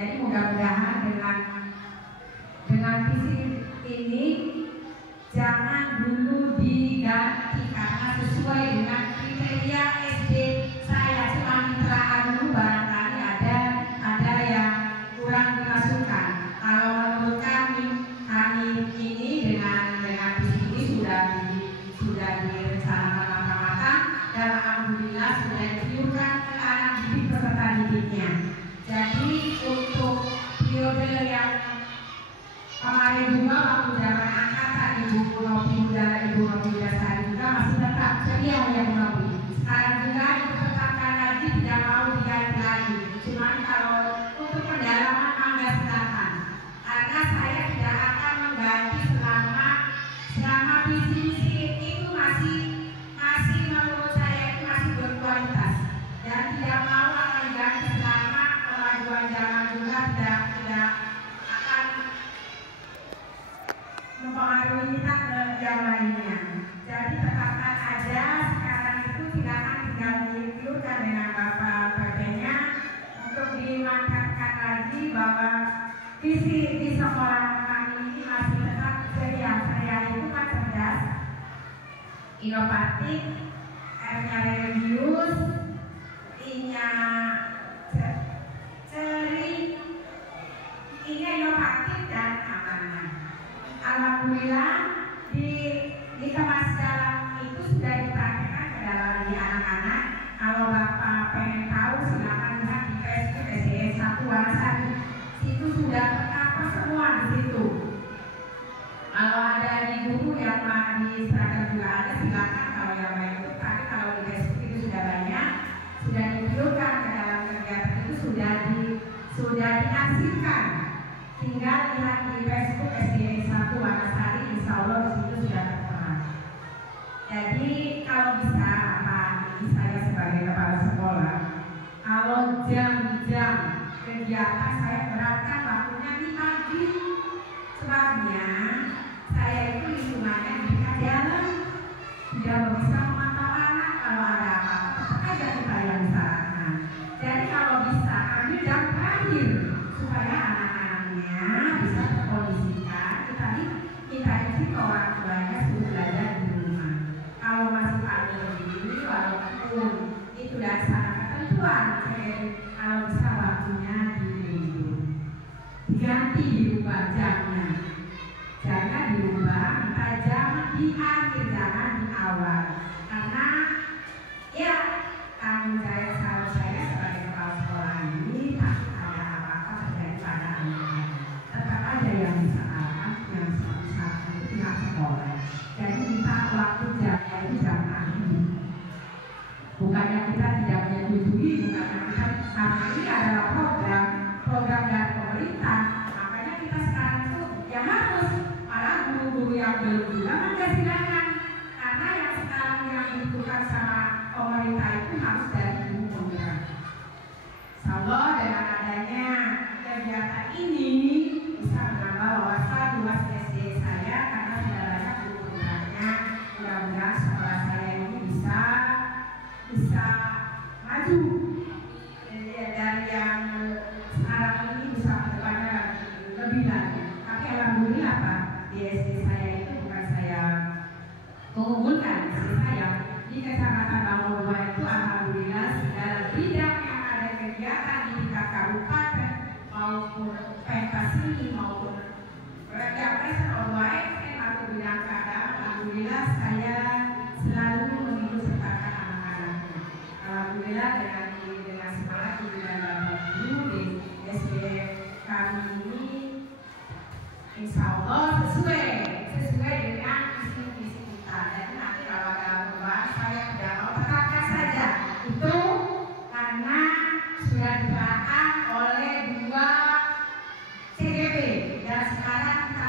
Jadi mudah-mudahan bahwa di sekolah kami ini masih tetap ceria. Saya itu kan cerdas, inovatif, R-nya religius, I-nya ceri, I-nya inovatif dan amanah. Alhamdulillah di kemas dalam itu sudah dipraktekkan ke dalam di anak-anak. Kalau Bapak pengen tahu silakan lihat di Facebook SDN 1 Wanasari. Itu sudah tercover semua di situ. Kalau ada di guru yang di seragam juga ada, silakan kalau yang baik itu. Tapi kalau di Facebook itu sudah banyak, sudah divideokan ke dalam kegiatan itu sudah diasingkan. Tinggal lihat di Facebook SDN 1 Wanasari, insya Allah di situ sudah tertera. Jadi kalau bisa saya sebagai kepala sekolah, kalau jam-jam kegiatan saya beratkan waktunya di pagi, sebabnya saya itu lingkungannya di jalan, tidak bisa memantau anak. Kalau ada apa-apa tetap aja kita yang disalahkan. Jadi kalau bisa kami jam terakhir supaya anak-anaknya bisa terkondisikan, kita isi ke orang tuanya suruh belajar di rumah. Kalau masih pagi begini, walaupun itu dari sana ketentuan, kalau bisa waktunya diganti, dirubah jamnya. Jangan dirubah, kita jangan di akhir, jangan di awal. Karena ya tanggung jawab saya sebagai kepala sekolah ini, tapi ada apa-apa terjadi pada anak-anak, tetap ada yang disalahkan, yang salah itu pihak sekolah. Jadi kita waktu jamnya itu jam akhir. Bukannya kita tidak menyetujui, bukannya kita, karena ini adalah program dari pemerintah. Makanya kita sekarang itu ya harus, malah guru-guru yang belum juga maka silakan. Karena yang sekarang yang dibutuhkan sama pemerintah itu harus dari guru penggerak. Insyaallah dengan adanya kegiatan ini bisa menambah wawasan luas SD saya, karena sudah banyak guru penggeraknya. Mudah-mudahan sekolah saya ini bisa maju dari yang sekarang ini, bisa ke depannya lebih lagi. Tapi alhamdulillah Pak, di SD saya itu bukan saya mengunggulkan, SD saya di Kecamatan Bangor 2 itu alhamdulillah segala bidang yang ada kegiatan di tingkat kabupaten maupun pentas seni maupun representasi online atau bidang keagamaan, alhamdulillah saya selalu mengikut sertakan anak-anaknya. Alhamdulillah dengan semangat ibu dan bapak guru di SD kami ini, insya Allah sesuai dengan visi kita. Dan nanti kalau ada perubahan saya sudah mau tetapkan saja itu, karena sudah diterapkan oleh 2 CGP dan sekarang kita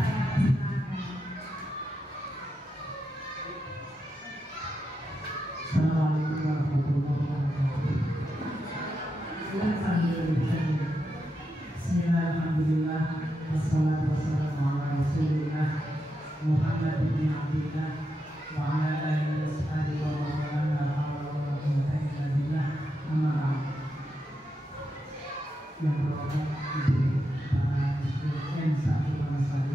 saya persilakan. Assalamualaikum warahmatullahi wabarakatuh. Bismillahirrahmanirrahim. Wassalatu wassalamu ala Rasulillah Muhammad bin Abdillah wa ala alihi washabihi wa man wala la hawla wa la quwwata illa billah. Amma ba'd. Yang berhormat Ibu para SDM 1 Wonosari,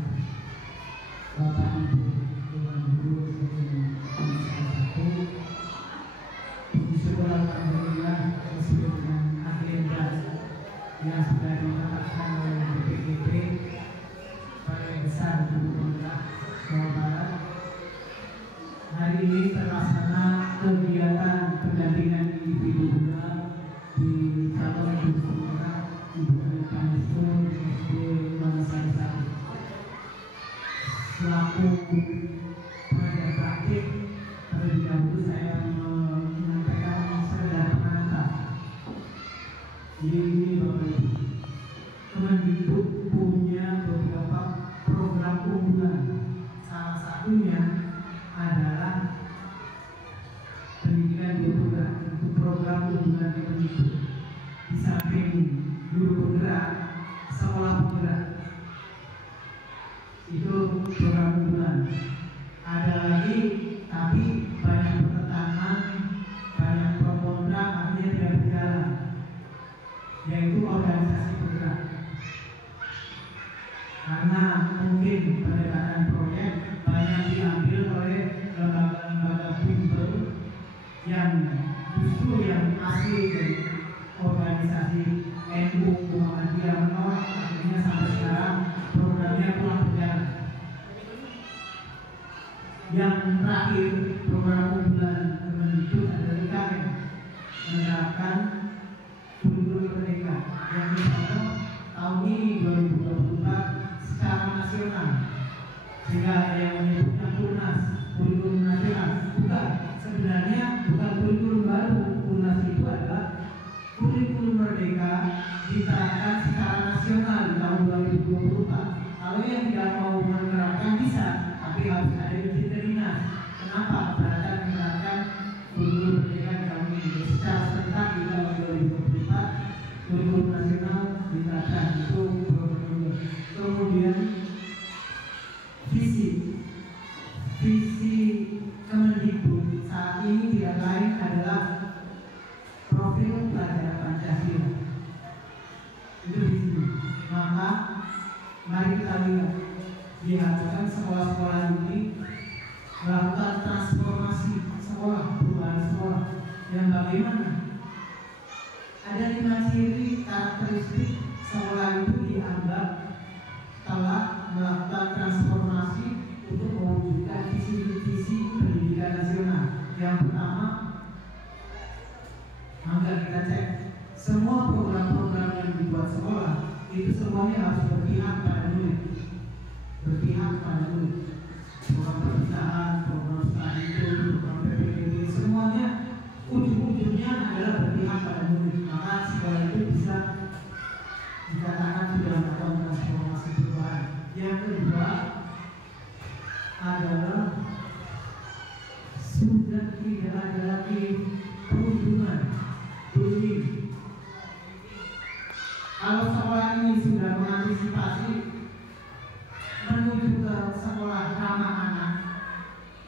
Bapak Ibu Dewan Guru SDM Wonosari 1, puji syukur alhamdulillah sesuai dengan agenda yang sudah ditetapkan oleh BPGP Balai Besar Guru Pemuda Jawa Barat. Hari ini terlaksana kegiatan pendampingan individu muda di calon guru pemuda Ibu Alika Mestur SD Wonosari 1. Selaku pengajar praktik, terlebih dahulu saya menyampaikan sekedar pengantar. Ini Bapak Ibu, Kemendikbud punya beberapa program unggulan. Salah satunya adalah pendidikan guru penggerak. Itu program unggulan Kemendikbud. Di samping guru penggerak, sekolah penggerak, itu program unggulan. Ada lagi, tapi banyak pertentangan, banyak pro kontra, artinya tidak berjalan, yaitu organisasi penggerak. Karena mungkin pendekatan proyek banyak diambil oleh lembaga-lembaga bimbel yang justru yang asli dari organisasi NU Muhammadiyah menolak. Akhirnya sampai sekarang programnya telah berjalan. Yang terakhir, program unggulan Kemendikbud adalah IKN, menerapkan kurikulum merdeka yang insya tahun ini 2024 secara nasional. Sehingga ada yang menyebutnya KURNAS, kurikulum nasional. Bukan, sebenarnya bukan kurikulum baru. KURNAS itu adalah kurikulum merdeka diterapkan secara nasional di tahun 2024. Kalau yang tidak mau menerapkan bisa, tapi harus ada izin dari dinas. Kenapa? Berarti menerapkan kurikulum merdeka di tahun ini secara serentak di tahun 2024. Kurikulum nasional diterapkan itu program. Kemudian visi Kemendikbud saat ini tidak lain adalah profil pelajaran Pancasila. Itu di sini. Maka mari kita lihat, diharapkan sekolah-sekolah ini melakukan transformasi sekolah, perubahan sekolah yang bagaimana? Ada 5 ciri karakteristik sekolah itu dianggap telah melakukan transformasi untuk mewujudkan visi-visi pendidikan nasional. Yang pertama, maka kita cek semua program-program yang dibuat sekolah itu semuanya harus berpihak pada murid, berpihak pada murid. Program perpisahan, program setelah itu, program PPDB, semuanya ujung-ujungnya adalah berpihak pada murid. Maka sekolah itu bisa dikatakan sudah melakukan transformasi perubahan. Yang kedua adalah sudah tidak ada lagi perundungan, bullying. Kalau sekolah ini sudah mengantisipasi menuju ke sekolah ramah anak,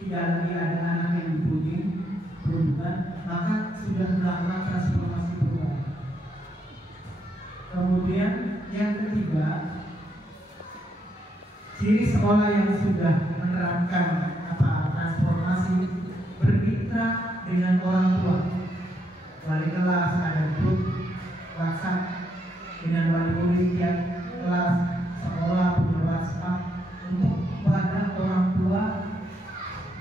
tidak lagi ada anak yang dibullying, perundungan, maka sudah melakukan transformasi perubahan. Kemudian yang ketiga, ciri sekolah yang sudah menerapkan transformasi bermitra dengan orang tua, wali kelas, ada grup WhatsApp dengan wali murid yang kelas sekolah punya WhatsApp untuk kepada orang tua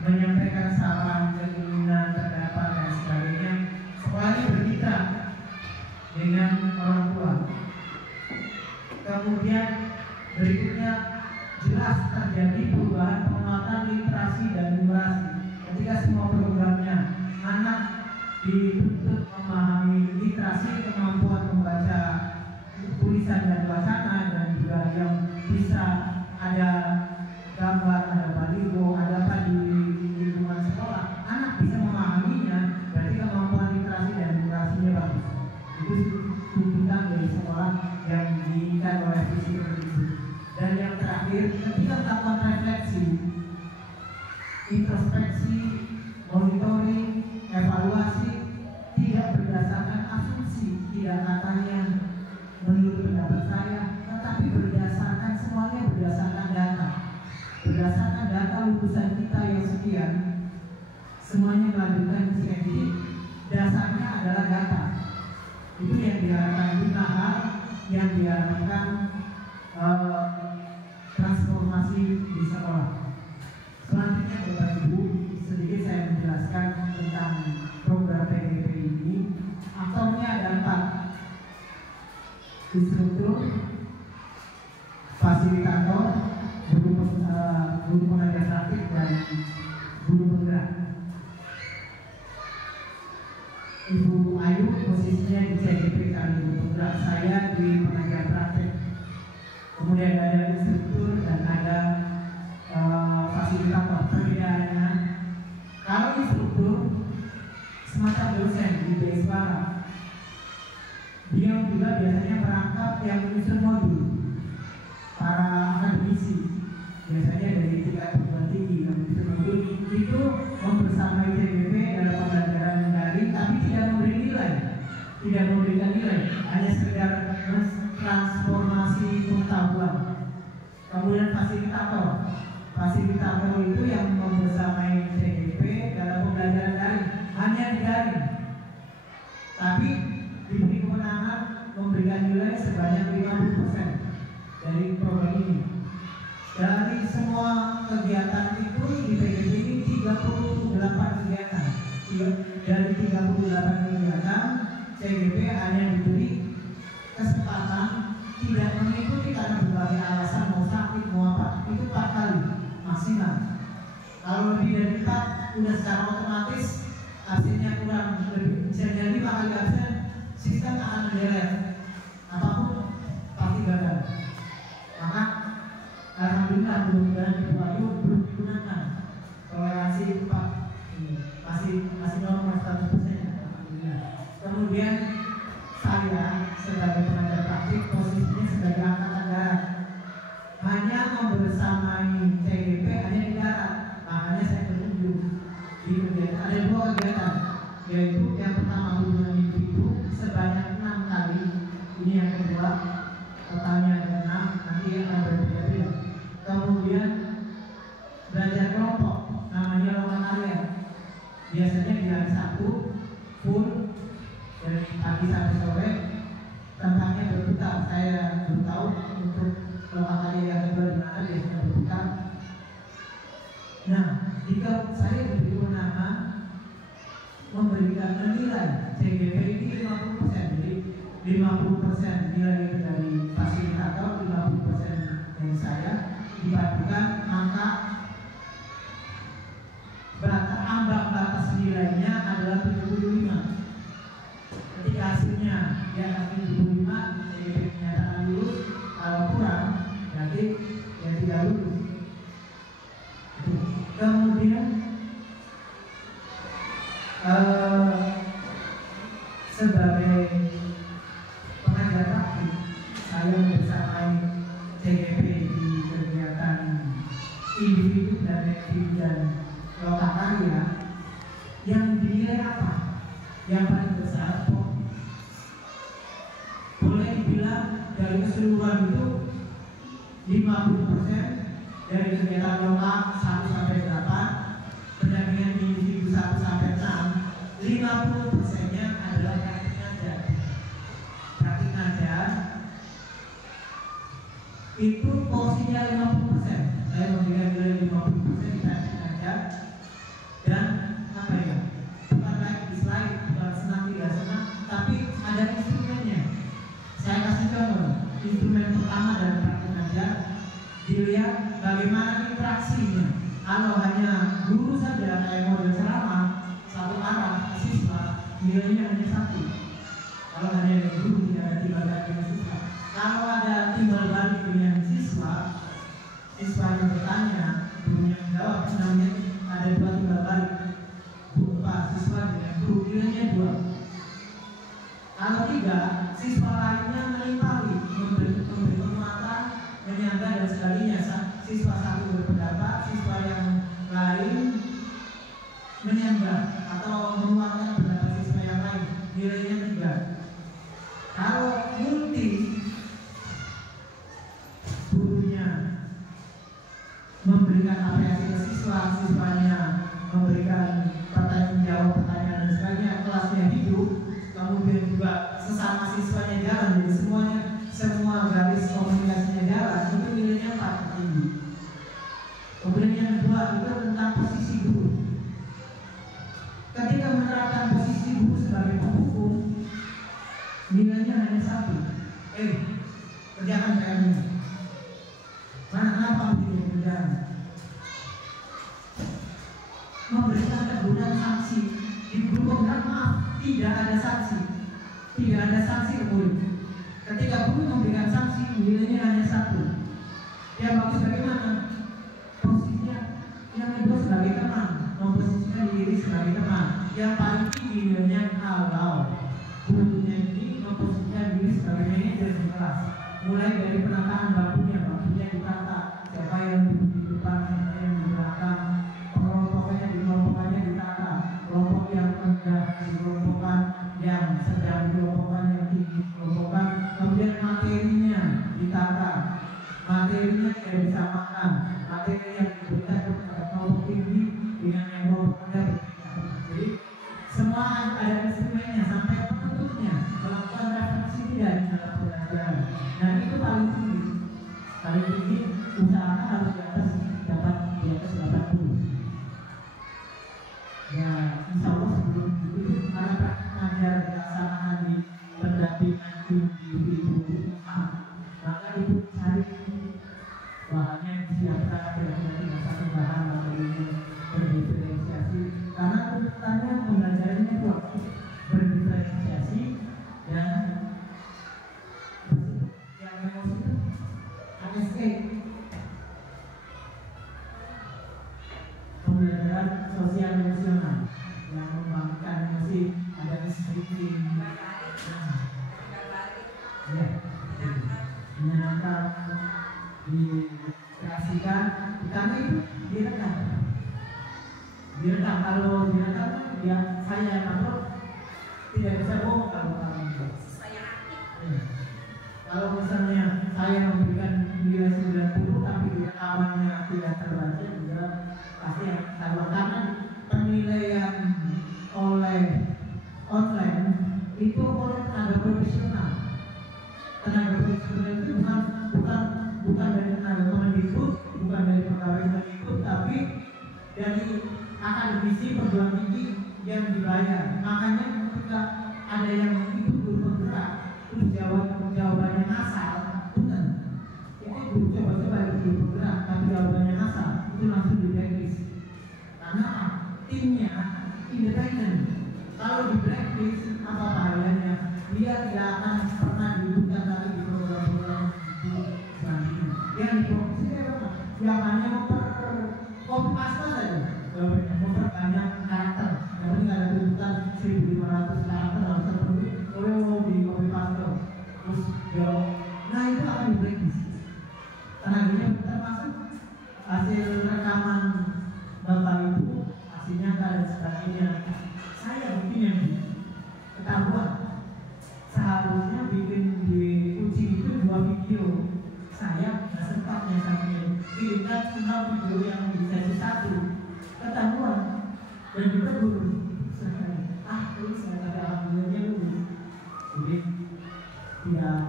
menyampaikan saran, keinginan, pendapat dan sebagainya. Sekolahnya bermitra dengan orang tua. Kemudian berikutnya, jelas terjadi perubahan penguatan literasi dan numerasi. Ketika semua programnya anak dituntut memahami literasi, kemampuan membaca tulisan dan wacana, dan juga yang bisa ada berdasarkan data lulusan kita yang sekian, semuanya melanjutkan UCM. Jadi dasarnya adalah data. Itu yang diharapkan, lima hal yang diharapkan transformasi di sekolah. Selanjutnya Bapak Ibu, sedikit saya menjelaskan tentang program PDP ini. Aktornya ada 4: instruktur, fasilitator, guru pengajar praktik, dan guru penggerak. Ibu Ayu posisinya di CGP kali guru penggerak, saya di pengajar praktik. Kemudian ada instruktur dan ada fasilitator. Perbedaannya, kalau instruktur semacam dosen di BSPARA, dia juga biasanya merangkap yang menyusun modul para akademisi, biasanya dari tingkat perguruan tinggi. Yang menyusun modul itu membersamai CGP dalam pembelajaran daring, tapi tidak memberikan nilai, hanya sekedar transformasi pengetahuan. Kemudian fasilitator itu yang membersamai CGP dalam pembelajaran daring, hanya di daring, tapi diberi kewenangan memberikan nilai sebanyak 50% dari program ini. Dari semua kegiatan itu di PDP ini 38 kegiatan. Dari 38 kegiatan, CGP hanya diberi kesempatan tidak mengikuti karena berbagai alasan, mau sakit, mau apa, itu 4 kali maksimal. Kalau lebih dari 4, udah secara otomatis hasilnya kurang, lebih bisa jadi 5 kali absen, sistem akan mendelete, apapun pasti gagal. Maka alhamdulillah mudah-mudahan Ibu Ayu belum digunakan toleransi 4 ini, masih nomor 100%. Alhamdulillah. Kemudian saya sebagai pengajar praktik posisinya sebagai angkatan darat, hanya membersamai CGP hanya di darat. Makanya saya berkunjung di kegiatan, ada 2 kegiatan, yaitu yang pertama hubungan individu sebanyak 6 kali, ini yang kedua totalnya ada 6, nanti akan berbeda-beda. Kemudian belajar kelompok, namanya lokal area, biasanya di hari Sabtu full dari pagi sampai sore, tempatnya berputar. Saya belum tahu untuk lokal area yang kedua di mana, biasanya berputar. Nah, jika saya diberi kewenangan memberikan nilai CGP ini 50%, jadi 50% nilai itu dari fasilitator, 50% dari saya, dipadukan, maka ambang batas nilainya adalah 75. Ketika hasilnya di atas 75, CGP dinyatakan lulus. Kalau kurang, berarti ya tidak lulus. Kemudian sebagai pengajar praktik, saya bersamai CGP di kegiatan individu dan lokal karya. Yang dinilai apa? Yang paling besar, boleh dibilang dari keseluruhan itu 50% dari kegiatan lokal 1 sampai 8, pendampingan individu 1 sampai 6, 50%-nya adalah praktik ngajar. Praktik ngajar itu porsinya 50%. Saya memberikan nilai 50% di praktik ngajar. Dan apa ya? Bukan like dislike, bukan senang tidak senang, tapi ada instrumennya. Saya kasih contoh. Instrumen pertama dari praktik ngajar, dilihat bagaimana interaksinya. Kalau hanya guru saja kayak model ceramah, satu arah siswa, nilainya hanya 1. Kalau hanya guru, tidak ada timbal balik dengan siswa. Kalau ada timbal balik dengan siswa, siswanya bertanya, gurunya menjawab, namanya ada 2 timbal balik. Siswa dengan guru, nilainya 2. Kalau 3, siswa lainnya menimpali, memberi penguatan, menyangga dan sebagainya. Siswa satu berpendapat, siswa yang lain menyanggah atau menguatkan pendapat siswa yang lain, nilainya 3. Kalau multi, gurunya memberikan apresiasi ke siswa, siswanya memberikan pertanyaan dan sebagainya, kelasnya hidup, kemudian juga sesama siswanya jalan, jadi semua garis komunikasinya jalan, itu nilainya paling tinggi. Kemudian yang kedua itu tentang posisi guru. Ketika menerapkan posisi guru sebagai penghukum, nilainya hanya 1. Kerjakan PR ini. Kenapa tidak kerjaan? Memberikan teguran sanksi. Di guru pemberian maaf, tidak ada sanksi. Tidak ada sanksi ke murid. Ketika guru memberikan sanksi, nilainya hanya 1. Dia bagus bagaimana? Posisinya yang kedua sebagai teman, memposisikan diri sebagai teman. Yang paling tinggi nilainya kalau gurunya ini memposisikan diri sebagai manajer di kelas. Mulai dari penataan bangkunya ditata, siapa yang duduk di depan, siapa yang di belakang, kelompokannya ditata, kelompok yang rendah dikelompokkan, yang sedang dikelompokkan, yang tinggi dikelompokkan, kemudian materinya ditata, materinya tidak disamakan, materi yang diberikan kepada kelompok tinggi dengan yang kelompok rendah berbeda. Jadi semua ada instrumennya sampai penutupnya, melakukan refleksi tidak di dalam pelajaran. Dan itu paling tinggi usahakan harus di atas 80. Ya, insya Allah sebelum itu karena pengajar dilaksanakan di pendampingan ibu, maka ibu cari bahannya disiapkan, kira-kira tidak satu bahan materi ini berdiferensiasi, karena tuntutannya pembelajarannya itu berdiferensiasi dan yang emosi ASE, pembelajaran sosial emosional yang mengembangkan emosi, ada disciplin, menyenangkan, dikreasikan, karena itu direkam. Kalau direkam ya saya yang upload tidak bisa bohong kalau kalau misalnya saya memberikan nilai 90 tapi rekamannya tidak terbaca juga pasti yang tahu, karena penilaian oleh online itu oleh tenaga profesional. Tenaga profesional itu bukan dari tenaga Kemendikbud, bukan dari pegawai Kemendikbud, tapi dari akademisi perguruan tinggi yang dibayar. Makanya ketika ada yang itu guru penggerak terus jawabannya ngasal, bukan itu coba-coba guru penggerak tapi jawabannya ngasal, itu langsung di blacklist karena timnya independen. Kalau di blacklist apa bahayanya? Dia tidak akan pernah dihidupkan lagi di program-program selanjutnya. Yang diproduksi apa? Yang hanya copy paste saja, memperbanyak karakter. Yang penting ada tuntutan 1.500 karakter harus terpenuhi, mau di copy paste terus jawab. Nah itu akan di blacklist. Tenaganya termasuk hasil rekaman Bapak Ibu, hasilnya dan sebagainya. Saya buktinya ketahuan. Seharusnya bikin di uji itu 2 video. Saya nggak sempat sampai kirimkan cuma video yang di sesi 1. Ketahuan dan juga guru. Ini saya kata alhamdulillahnya lulus. Jadi tidak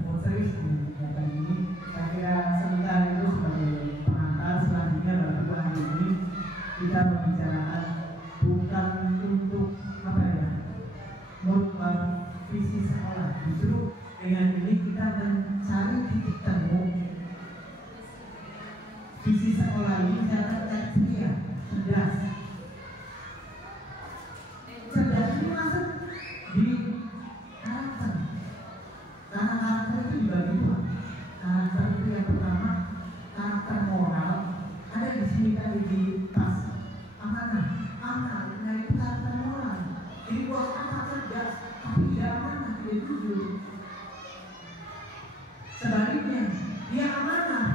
mau serius kegiatan ini. Saya kira sementara itu sebagai pengantar, selanjutnya baru hari ini kita membicarakan bukan untuk merubah visi sekolah. Justru dengan ini kita mencari titik temu visi sekolah ini secara teknis, cerdas. Cerdas itu masuk di karakter. Karena karakter itu dibagi 2. Karakter itu yang pertama karakter moral. Ada di sini tadi di tas amanah. Nah itu karakter moral. Jadi buat apa cerdas tapi tidak amanah, tidak jujur. Sebaliknya dia amanah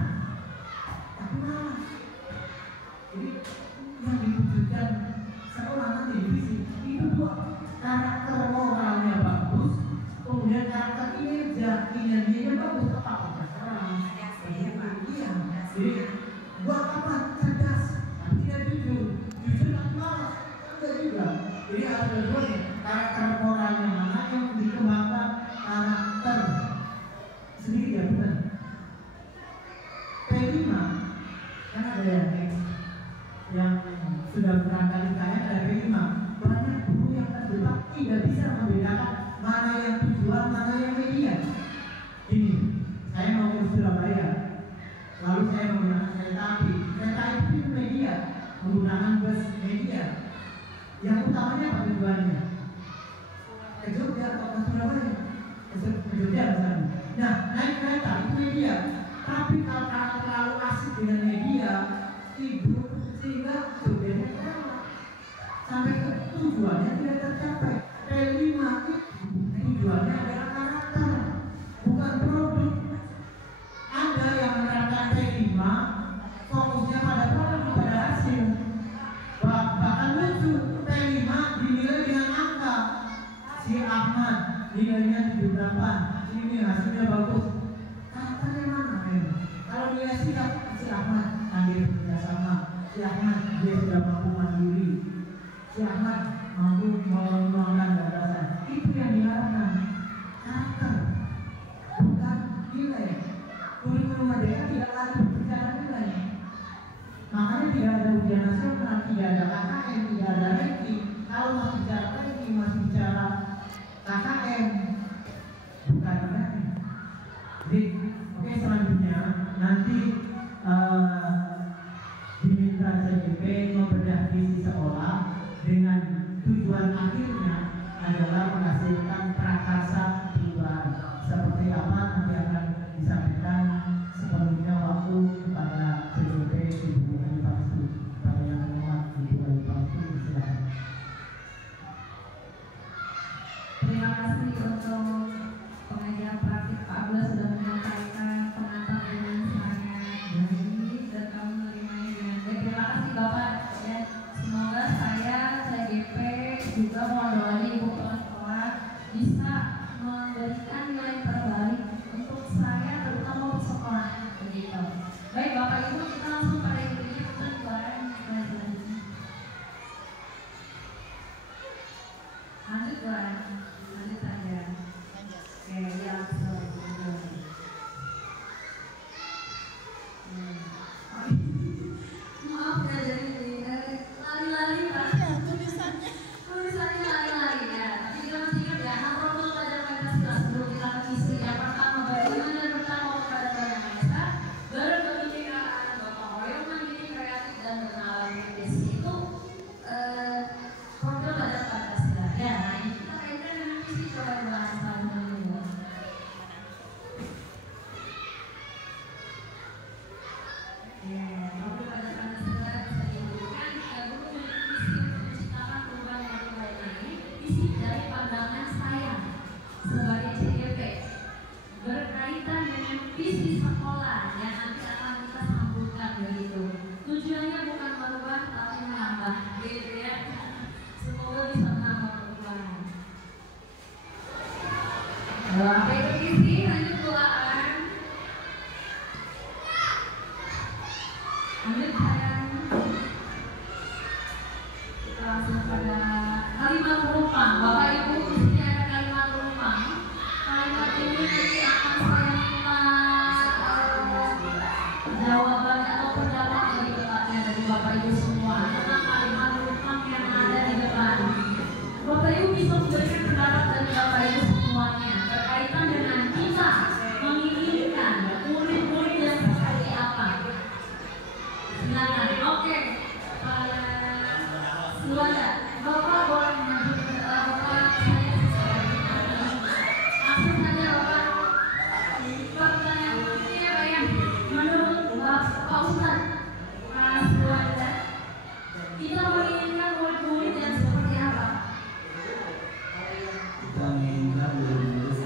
tapi malas. Jadi yang dibutuhkan buat apa? Cerdas, tapi tidak jujur. Jujur tapi malas, enggak juga. Jadi ada dua-duanya. Karakter moralnya mana yang dikembangkan, karakter sendiri ya benar. P5 kan ada yang sudah berangkali kaya ada P5. Banyak guru yang terjebak tidak bisa membedakan mana yang tujuan, mana yang media. Ini saya mau ke Surabaya, lalu saya menggunakan kereta api. Kereta api itu media, menggunakan bus media. Yang utamanya apa tujuannya? Ke Jogja atau ke Surabaya? Ke Jogja misalnya. Nah, naik kereta itu media. Tapi kalau terlalu asik dengan media, ibu sehingga Jogjanya terlewat. Sampai ke tujuannya tidak tercapai. P5 itu tujuannya adalah karakter, bukan produk. Ada yang menerapkan P5 fokusnya pada produk, pada hasil. Bahkan lucu, P5 dinilai dengan angka. Si Ahmad nilainya 78, ini hasilnya bagus. Karakternya mana? Kalau nilai sikap, si Ahmad tanggung kerjasama, si Ahmad dia sudah mampu mandiri, si Ahmad mampu mengembangkan gagasan. Itu yang diharapkan, karakter, bukan nilai. Kurikulum Merdeka tidak lagi berbicara nilai. Makanya tidak ada ujian nasional, tidak ada KKN, tidak ada ranking. Kalau masih bicara ranking, masih bicara KKN, bukan ranking. Jadi, oke, selanjutnya nanti diminta CGP membedah visi sekolah dengan tujuan akhirnya adalah menghasilkan prakarsa perubahan. Seperti apa nanti akan disampaikan sepenuhnya waktu kepada CGP Ibu Ayu Pangsu. Pada yang hormat Ibu Ayu Pangsu, silakan. Terima kasih untuk pengajar praktik Pak Abdullah sudah menyampaikan pengantar dengan sangat baik dan kamu menerimanya dengan baik. Terima kasih Bapak ya. Semoga saya CGP juga mewakili Ibu Kepala Sekolah bisa memberikan nilai terbaik untuk saya terutama untuk sekolah begitu. Baik Bapak Ibu, kita langsung pada intinya penjualan selanjutnya. Lanjut jualan, lanjut saja. Oke, ya langsung. Maaf ya, jadi lari-lari Pak. Ya, tulisannya Lari-lari ya. Tapi kita masih ingat ya, 6 protokol pelajaran Pancasila sebelum kita ke isi. Yang pertama, bagaimana pertama kepada Bang Maesa, baru kebijakan Bapak Hoyong, mandiri, kreatif dan bernalar medis. Itu protokol pelajaran Pancasila. Ya, nah ini kita kaitkan dengan visi coba dibahas dulu. Ya, protokol pelajaran Pancasila bisa dibutuhkan jika guru memiliki visi untuk menciptakan perubahan yang lebih baik lagi. Visi dari pandangan saya sebagai CGP berkaitan dengan visi sekolah yang nanti akan kita sambungkan begitu. Tujuannya bukan merubah tapi menambah, gitu ya. Semoga bisa menambah perubahan. Apa itu visi? Lanjut doaan. Lanjut sayang. Kita langsung pada kalimat penumpang. Bapak Ibu, di sini ada kalimat penumpang. Kalimat ini nanti akan saya minta jawaban atau pendapat lebih tepatnya dari Bapak Ibu semua tentang kalimat penumpang yang ada di depan. Bapak Ibu bisa memberikan pendapat dari Bapak Ibu semuanya berkaitan dengan kita menginginkan murid-murid yang seperti apa. Silakan. Oke. Suara. Bapak boleh maju ke Bapak saya langsung saja Bapak. Pertanyaan ini apa ya? Menurut Pak Ustadz Suara, kita menginginkan murid-murid yang seperti apa? Kita menginginkan murid-murid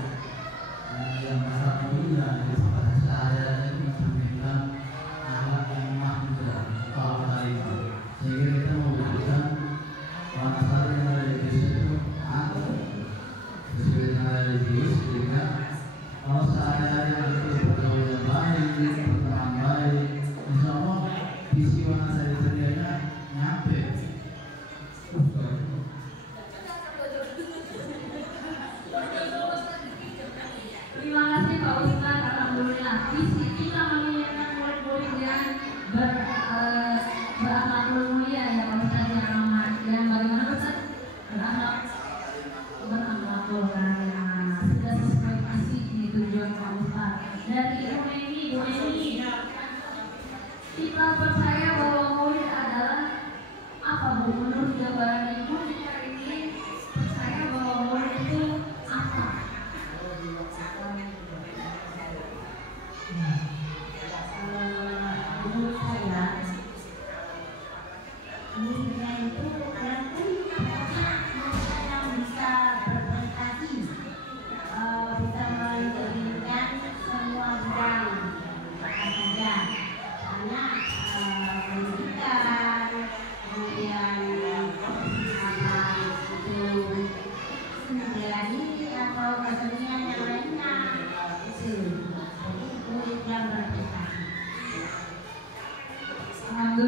yang saat ini pada saya ini menginginkan anak yang mampu kalau kita itu, sehingga kita memberikan bahasa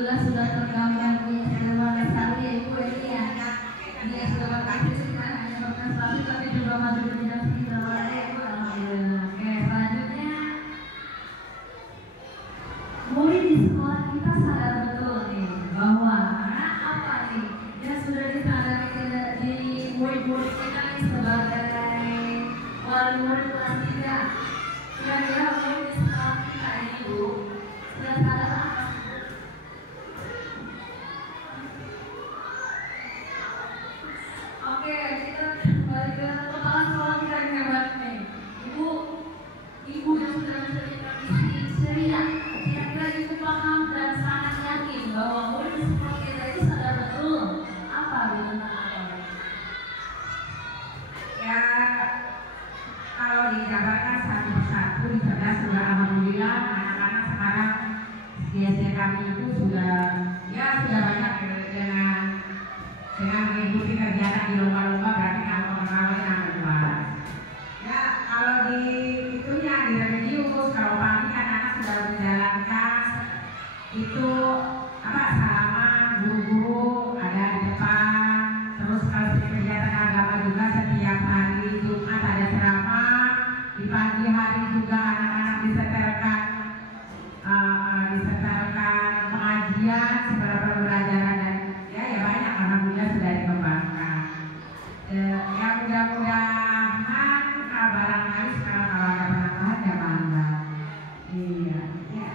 alhamdulillah sudah tergambar di Herwana Sari Ibu ini ya. Dia sudah berkasih hanya berprestasi tapi juga maju ke bidang sekitar oleh Ibu. Alhamdulillah. Oke, selanjutnya murid di sekolah kita sadar betul nih bahwa karena apa nih yang sudah disadari di murid-murid kita nih sebagai wali murid kelas 3. Kira-kira murid di sekolah kita ini Bu sudah sadar apa? Oke, kita kembali ke kepala sekolah kita yang hebat nih. Ibu yang sudah menjadi tradisi ceria. Kira-kira ibu paham dan sangat yakin bahwa murid di sekolah kita itu sadar betul apa tentang apa? Ya, kalau dijabarkan satu persatu dicerdas sudah alhamdulillah anak-anak sekarang di SD kami itu sudah banyak dengan mengikuti kegiatan di lomba-lomba berarti kalau pengalaman yang kedua. Ya, kalau di itunya di review kalau pagi anak-anak sudah menjalankan itu salaman guru-guru ada di depan. Terus kalau di kegiatan agama juga setiap hari Jumat ada ceramah, di pagi hari juga anak-anak disetelkan pengajian seberapa pembelajaran dan ya banyak alhamdulillah sudah dikembangkan. Ya mudah-mudahan barangkali sekarang kalau ada penambahan ya bangga. Iya. Ya.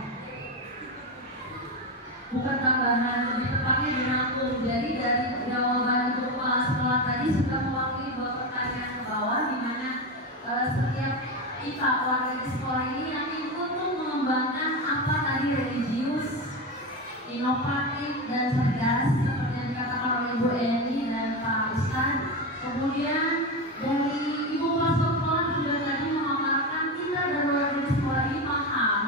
Bukan tambahan, lebih tepatnya dirangkum. Jadi dari jawaban untuk kepala sekolah tadi sudah mewakili dua pertanyaan ke bawah di mana setiap kita warga di sekolah ini nanti untuk mengembangkan apa tadi religius, inovatif dan cerdas seperti yang dikatakan oleh Ibu Eni dan Pak Ustadz. Kemudian dari Ibu Kepala Sekolah juga tadi memaparkan kita dan warga di sekolah ini paham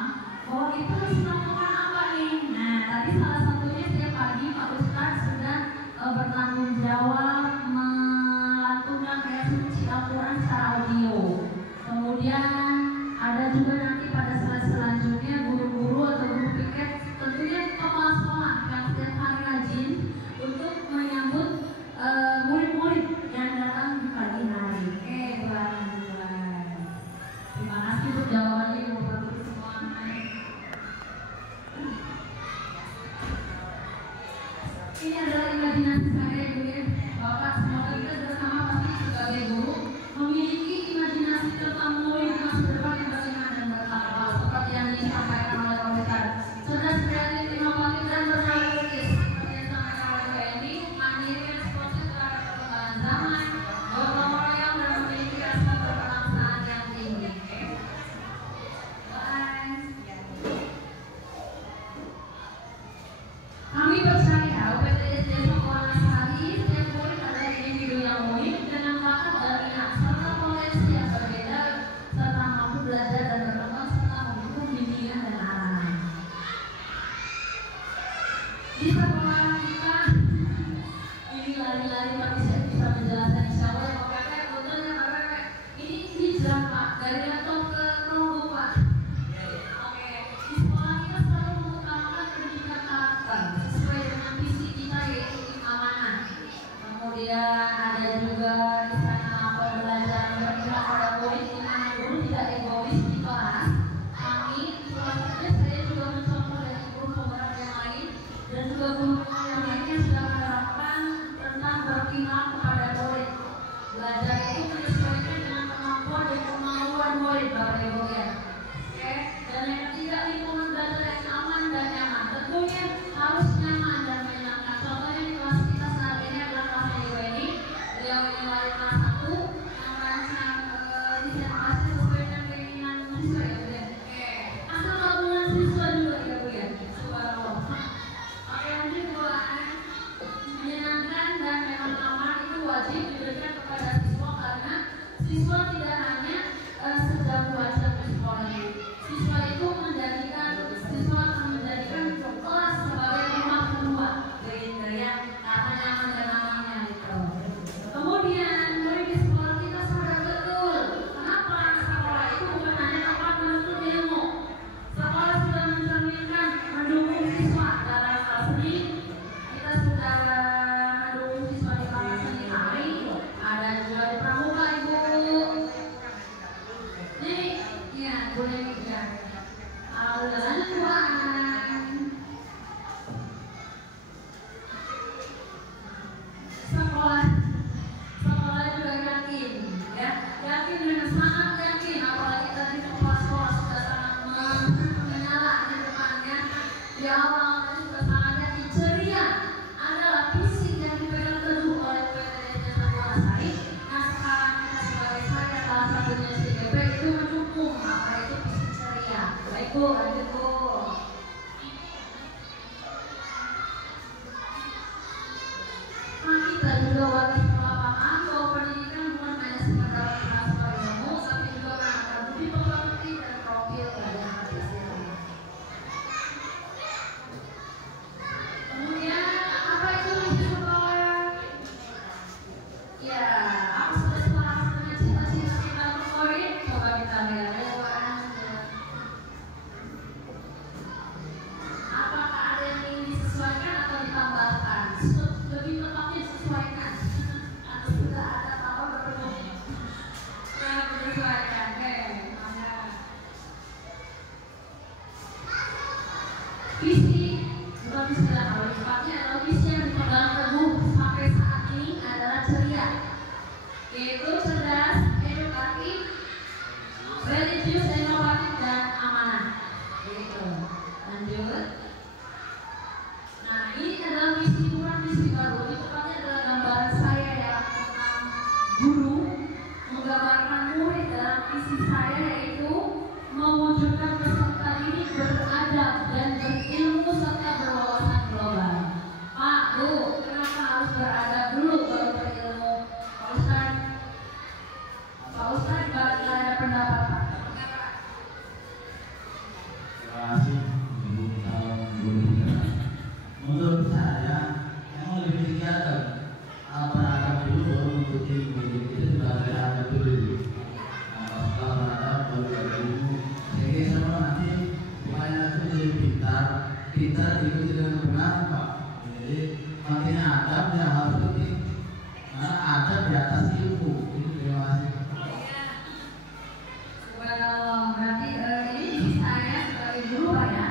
bahwa kita harus melakukan apa nih. Nah tadi salah satunya setiap pagi Pak Ustadz sudah bertanggung jawab melantunkan ayat suci Al-Quran secara audio. Kemudian ada juga nanti pada slide selanjutnya guru-guru atau guru piket tentunya kepala sekolah yang setiap hari rajin untuk menyambut murid-murid yang datang di pagi hari. Oke, bulan. Terima kasih untuk jawabannya Ibu Bapak semua. Ini adalah imajinasi saya Ibu ya. Bapak semoga kita bersama pasti sebagai guru memiliki imajinasi tentang murid di masa depan yang beriman dan bertakwa seperti yang disampaikan oleh Pak Ustadz. Cerdas, kreatif, inovatif dan berkreatif seperti yang disampaikan oleh Bu Eni, mandiri, responsif terhadap perkembangan zaman, gotong royong dan memiliki rasa kebangsaan yang tinggi. Bye. Kami percaya UPTSD Sekolah Sari setiap murid adalah individu yang unik dengan bakat dan minat serta potensi yang berbeda serta mampu belajar dan berkembang serta mendukung bimbingan dan arahan. Di sekolah kita ini lari-lari Pak bisa menjelaskan insya Allah ya Pak Pepe, betul ya Pak Pepe. Ini hijrah Pak dari laptop ke notebook Pak. Oke, di sekolah kita selalu mengutamakan pendidikan karakter sesuai dengan visi kita yaitu amanah. Kemudian ada juga di sana pembelajaran berpihak pada murid di mana guru tidak egois di kelas. Kami selanjutnya saya juga mencontoh dari guru penggerak yang lain dan juga guru yang lainnya sudah menerapkan tentang berpihak di atas ilmu. Itu terima kasih. Well, berarti ini misi saya sebagai guru Pak ya,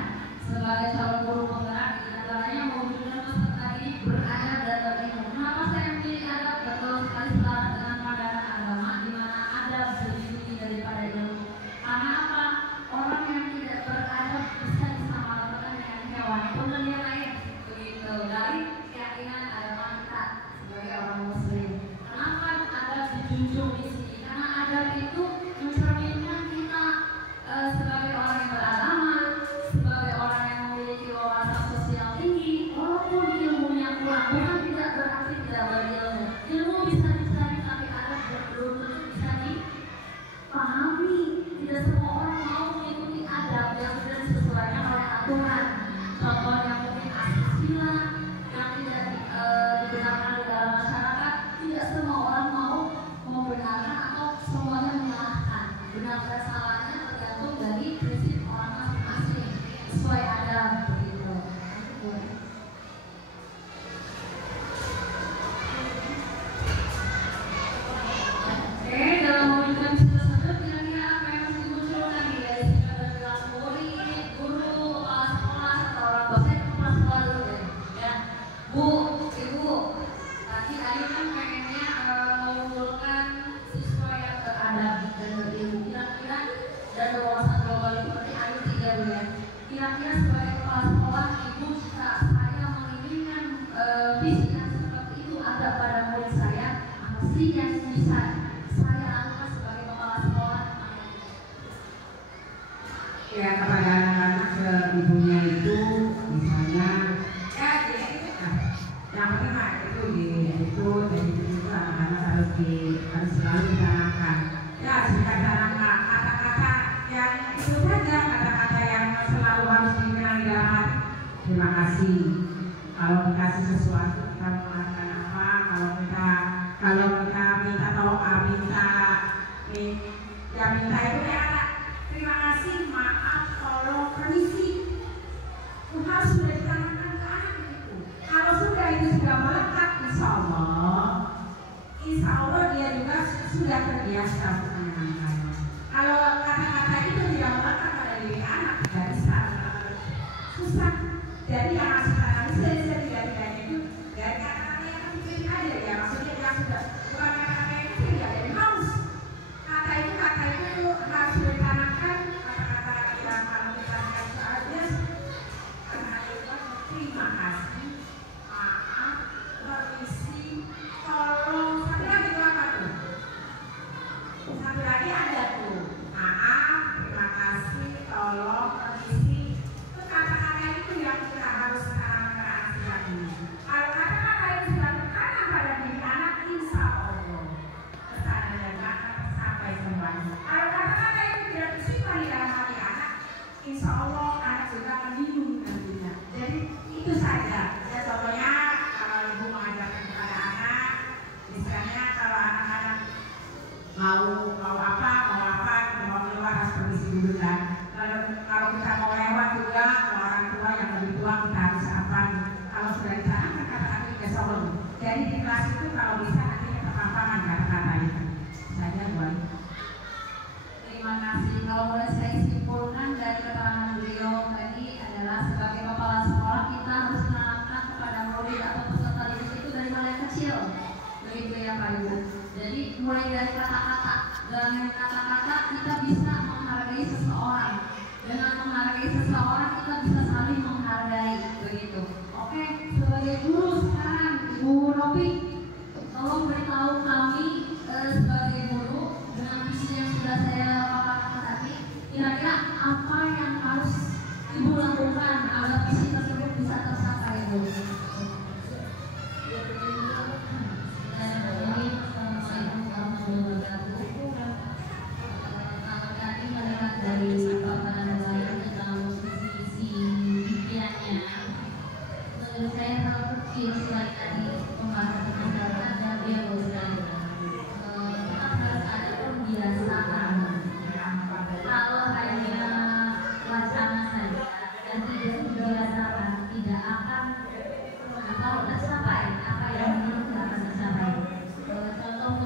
sebagai calon guru penggerak, diantaranya mewujudkan peserta ini beradab dan berilmu. Kenapa saya memilih adab? Betul sekali selaras dengan pandangan agama, di mana adab lebih tinggi daripada ilmu. Karena apa? Orang yang tidak beradab bisa disamaratakan dengan hewan. Benar ya Pak ya? Begitu. Dari keyakinan agama kita sebagai orang Muslim. Kenapa adab dijunjung di sini? Karena adab itu mencerminkan kita sebagai orang yang beragama, sebagai orang yang memiliki wawasan sosial tinggi. Walaupun ilmunya kurang, bukan tidak berarti tidak berilmu. Ilmu bisa dicari, tapi adab belum tentu bisa dipahami. Tidak semua orang mau mengikuti adab yang sudah disesuaikan oleh aturan. Contohnya mungkin asusila yang tidak dibenarkan di dalam masyarakat. Tidak semua orang mau membenarkan atau semuanya menyalahkan. Benar dan salahnya tergantung dari prinsip orang masing-masing sesuai adab begitu. Oke, dalam mewujudkan misi tersebut kira-kira apa yang mesti dimunculkan dari sikap dan perilaku murid, guru, kepala sekolah, atau orang dosen. Kepala sekolah dulu deh, ya. Bu, Ibu, tadi Ayu kan pengennya mengumpulkan siswa yang beradab dan berilmu. Kira-kira dan berwawasan global itu berarti Ayu 3 Bu ya. Kira-kira sebagai kepala sekolah, Ibu jika saya menginginkan visi yang seperti itu ada pada murid saya, apa sih yang bisa saya lakukan sebagai kepala sekolah? Ya, kepada anak-anak ke ibunya itu misalnya ya yang pertama itu anak-anak harus selalu ditanamkan. Ya, jika tanamkan kata-kata yang itu saja, kata-kata yang selalu harus dikenal di dalam hati. Terima kasih. Kalau dikasih sesuatu kita mengatakan apa? Kalau kita minta tolong, minta itu ya terima kasih, maaf, tolong, permisi. Harus sudah ditanamkan ke anak itu. Kalau sudah itu sudah melekat, insya Allah dia juga sudah terbiasa menyenangkan. Kalau kata-kata itu tidak melekat pada diri anak, tidak bisa, susah. Jadi yang harus ditanam setidak-tidaknya itu dari kata-kata yang penting aja ya. Maksudnya dia sudah bukan kata-kata yang penting ya, jadi harus kata itu harus ditanamkan. Kata-kata yang kalau kita saja karena itu terima kasih, maaf, permisi, tolong. Satu lagi itu apa tuh? Satu lagi ada tuh, maaf, terima kasih, tolong, permisi. Itu kata-kata itu yang kita harus tanamkan sejak ini. Kalau kata-kata itu sudah tertanam pada diri anak, insya Allah pesan dan akan tercapai semuanya. Kalau kata-kata itu tidak tersimpan di dalam hati anak, insya Allah anak juga akan bingung nantinya. Jadi itu saja. Ya, contohnya kalau ibu mengajarkan kepada anak, misalnya kalau anak-anak mau apa, kita mau keluar harus permisi dulu kan. Kalau kita mau lewat juga ke orang tua yang lebih tua kita harus apa. Kalau sudah ditanamkan kata-kata itu insya Allah. Jadi di kelas itu kalau bisa nanti kepampanan kata-kata itu. Saja buat. Terima kasih. Kalau boleh saya simpulkan dari keterangan beliau tadi adalah sebagai kepala sekolah kita harus menanamkan kepada murid atau peserta didik itu dari mulai kecil, begitu ya Pak Ibu. Jadi mulai dari kata-kata, dengan kata-kata kita bisa menghargai seseorang. Dengan menghargai seseorang kita bisa saling menghargai, begitu. Oke, sebagai guru sekarang Ibu Robi, tolong beritahu kami sebagai guru dengan visi yang sudah saya paparkan tadi, kira-kira apa yang harus Ibu lakukan agar visi tersebut bisa tercapai, Bu? Tadi melihat dari paparan lain tentang visi impiannya, menurut saya hal kecil selain tadi pembahasan kesehatan dan biaya sekali. Kita harus ada pembiasaan. Kalau hanya wacana saja dan tidak dibiasakan, tidak akan tercapai apa yang ingin kita tercapai. Contoh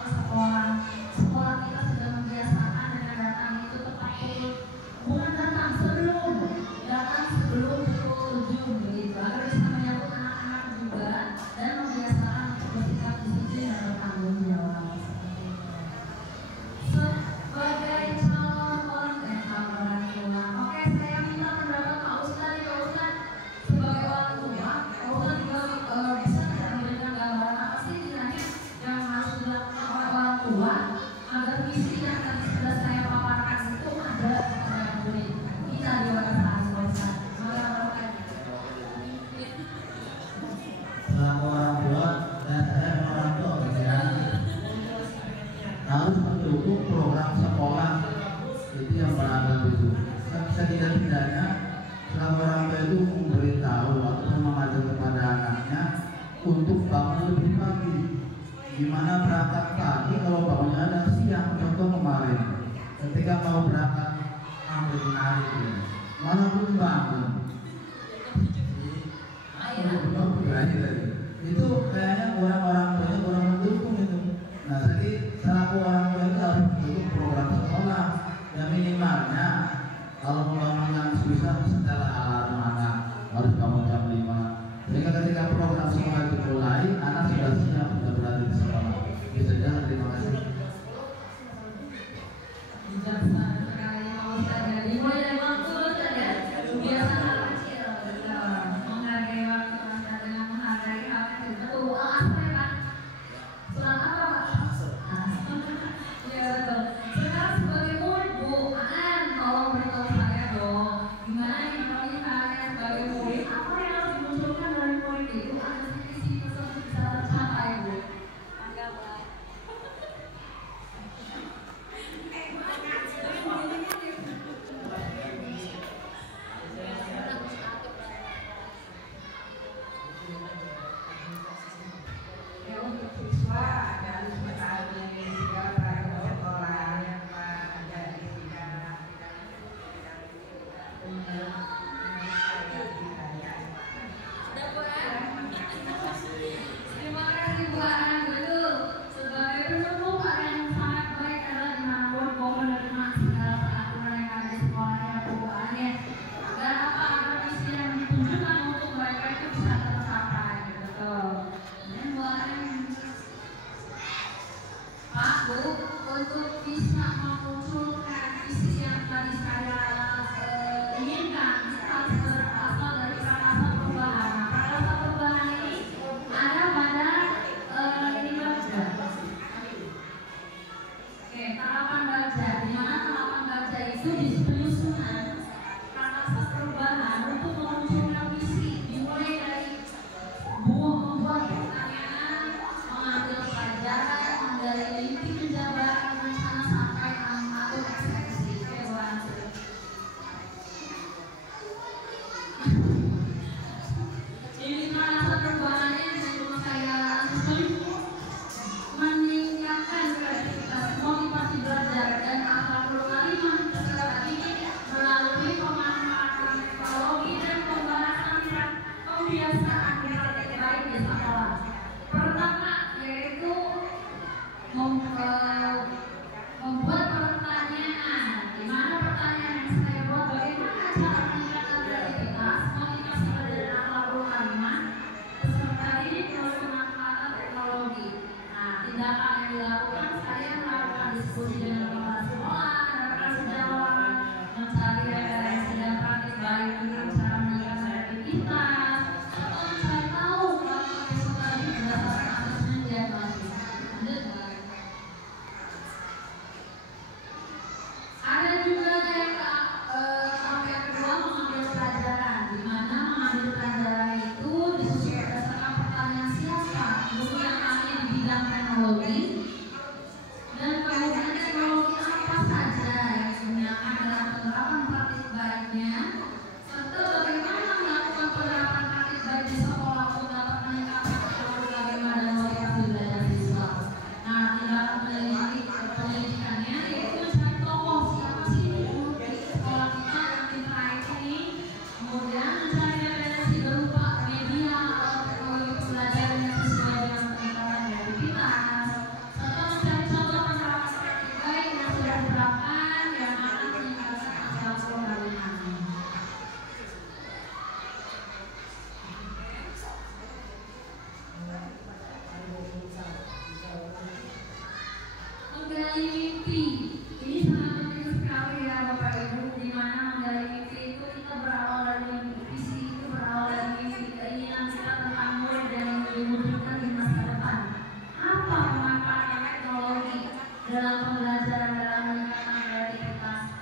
ke sekolah. Sekolah kita sudah membiasakan dengan datang itu tepat bukan datang sebelum pukul 7 begitu. Agar bisa menyambut anak-anak juga dan membiasakan untuk bersikap disiplin dan bertanggung jawab. Sebagai calon orang tua, oke, saya minta pendapat Pak Ustadz. Sebagai orang tua, Pak Ustadz juga bisa tidak memberikan gambaran apa sih kiranya yang harus dilakukan oleh orang tua agar visi yang tadi sudah saya paparkan itu ada pada murid kita di luar sana, Pak Ustadz. Selaku orang tua dan saya orang tua harus mendukung program sekolah itu yang beragam itu. Setidak-tidaknya selaku orang tua itu memberitahu atau mengajak kepada anaknya untuk bangun lebih pagi. Gimana berangkat pagi kalau bangunnya ada siang? Contoh kemarin ketika mau berangkat ambil narik malah belum bangun. Itu kayaknya orang-orang tuanya kurang mendukung itu. Nah, jadi selaku orang tua itu harus mendukung program sekolah. Ya minimalnya kalau membangun susah setelah alarm anak harus bangun jam 5. Sehingga ketika program sekolah dimulai, anak sudah siap sudah berada di sekolah. Bisa saja. Terima kasih. Bijaksana sekali Pak Ustadz. Dimulai dari waktu saja. Biasa kecil menghargai waktu dengan menghargai apa itu. Betul. Asal Pak. Surat apa Pak? Iya betul. Sekarang sebagai murid Bu, tolong beritahu saya dong. Gimana nih kalau kalian sebagai murid, apa yang harus dimunculkan dari murid itu agar visi tersebut bisa tercapai Bu? Enggak Pak. Ya, untuk siswa harus mengetahui segala peraturan sekolah yang menjadi tidak Terima kasih Bu Ana. Betul. Sebagai penutup yang sangat baik adalah dimanapun mau menerima segala peraturan yang ada di sekolahnya Bu Ana. Agar apa? Agar visi yang ditunjukkan untuk mereka itu bisa tercapai. Betul. Dan Bu Ana, Pak Bu, untuk bisa memunculkan visi yang tadi saya inginkan, kita harus berasal dari prakasa perubahan. Nah, prakasa perubahan ini ada pada ini baca. Oke, terapan baca. Di mana terapan baca itu di penyusunan prakasa perubahan untuk memunculkan visi, dimulai dari membuat pertanyaan, mengambil pelajaran, dari mimpi menjabat, rencana sampai mengatur eksekusi. Oke, Bu Ana. Ini merasa perubahannya menurut saya meningkatkan kreativitas, motivasi belajar dan akhlak kalimah peserta ini melalui pemanfaatan teknologi dan pembahasan pembiasaan praktik baik di sekolah. Pertama yaitu membuat pertanyaan. Di mana pertanyaan yang saya buat bagaimana cara meningkatkan kreativitas, motivasi belajar dan akhlak kalimah peserta didik melalui pemanfaatan teknologi. Nah, tindakan yang dilakukan saya melakukan diskusi dengan kepala sekolah, mendapatkan sejawat, mencari referensi dan praktik baik tentang cara meningkatkan kreativitas, atau mencari tahu bahwa peserta didik berdasarkan asesmen diagnosis. Lanjut. Ada juga yang sampai kedua mengambil pelajaran, di mana mengambil pelajaran itu disusun berdasarkan pertanyaan siapa guru yang ahli di bidang teknologi dan kemudian teknologi apa saja yang digunakan dalam penerapan praktik baiknya serta bagaimana melakukan penerapan praktik baik di sekolah untuk dapat meningkatkan bagaimana dan motivasi belajar siswa. Nah, tindakan pendidikannya yaitu mencari tokoh siapa sih guru di sekolah kita yang terkait ini, kemudian mencari referensi berupa media atau teknologi pembelajaran yang sesuai dengan peningkatan kreativitas, dalam pembelajaran dalam meningkatkan kreativitas.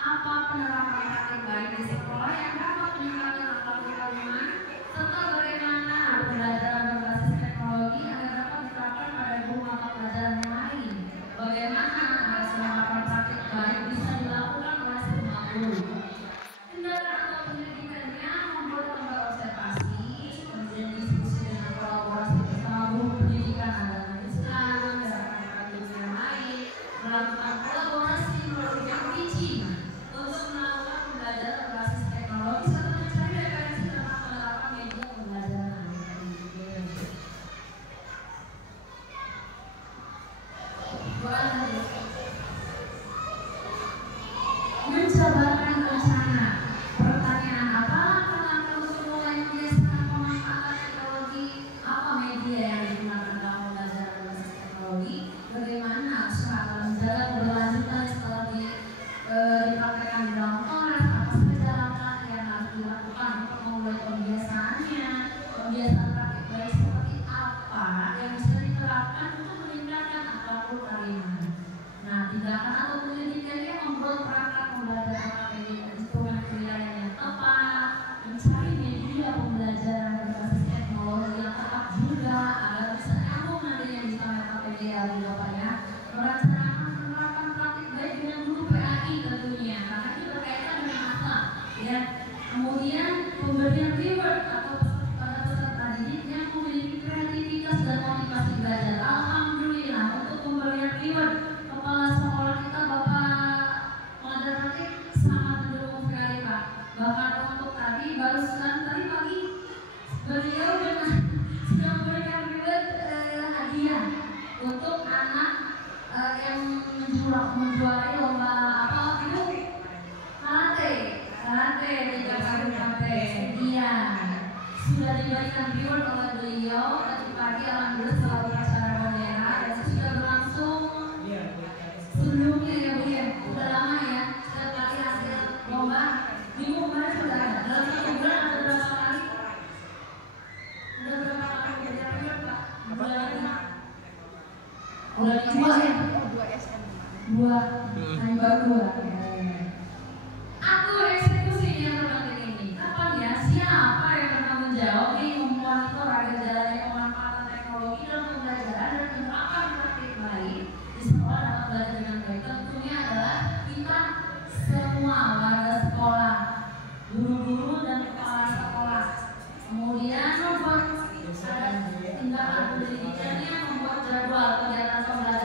Apa penerapan praktik baik di sekolah yang dapat meningkatkan akhlak beragama serta bagaimana pembelajaran berbasis teknologi agar dapat diterapkan pada guru mata pelajaran yang lain. Bagaimana agar penerapan praktik baik bisa dilakukan oleh semua guru. Tindakan atau pendidikannya membuat lembar observasi, kemudian diskusi dengan kolaborasi bersama guru pendidikan agama Islam, gerakan yang lain, melakukan kolaborasi melalui yang teaching untuk melakukan pembelajaran berbasis teknologi serta mencari referensi tentang penerapan media pembelajaran. Menjabarkan rencana. Pertanyaan apa langkah untuk mulai membiasakan pemanfaatan teknologi? Apa media yang digunakan dalam pembelajaran berbasis teknologi? Bagaimana usaha menjaga keberlanjutan setelah dipraktekkan di dalam kelas? Apa saja langkah yang harus dilakukan untuk memulai pembiasaannya? Pembiasaan praktik baik seperti apa yang bisa diterapkan untuk meningkatkan akhlakul karimah? Nah, tindakan atau pendidikannya membuat perangkat pembelajaran pakai instrumen penilaian yang tepat, mencari media pembelajaran berbasis teknologi yang tepat juga agar bisa nyambung nantinya bisa Metapedia di bawahnya. Merencanakan penerapan praktik baik dengan guru PAI tentunya karena itu berkaitan dengan akhlak. Ya, kemudian pemberian reward atau pada peserta didik yang memiliki kreativitas dan motivasi belajar. Alhamdulillah untuk pemberian reward kepala sekolah kita Bapak pengajar praktik sangat mendukung sekali Pak. Bahkan untuk tadi barusan tadi pagi beliau sudah memberikan reward hadiah untuk anak yang menjuarai lomba apa itu karate 3 kali karate. Iya, sudah diberikan reward oleh beliau tadi pagi. Alhamdulillah setelah upacara bendera dan sudah berlangsung sebelumnya ya Bu ya, udah lama ya setiap kali hasil lomba. Minggu kemarin sudah ada dalam 1 bulan ada berapa kali? Udah berapa kali belajar reward Pak? Udah 2 ya? 2 tambah 2. Aku eksekusinya terpenting ini. Kapan ya? Siapa yang bertanggung jawab nih memonitor agar jalannya pemanfaatan teknologi dalam pembelajaran dan penerapan praktik baik di sekolah dapat belajar dengan baik? Tentunya adalah kita semua warga sekolah, guru-guru dan kepala sekolah. Kemudian membuat tindakan pendidikannya, membuat jadwal kegiatan pembelajaran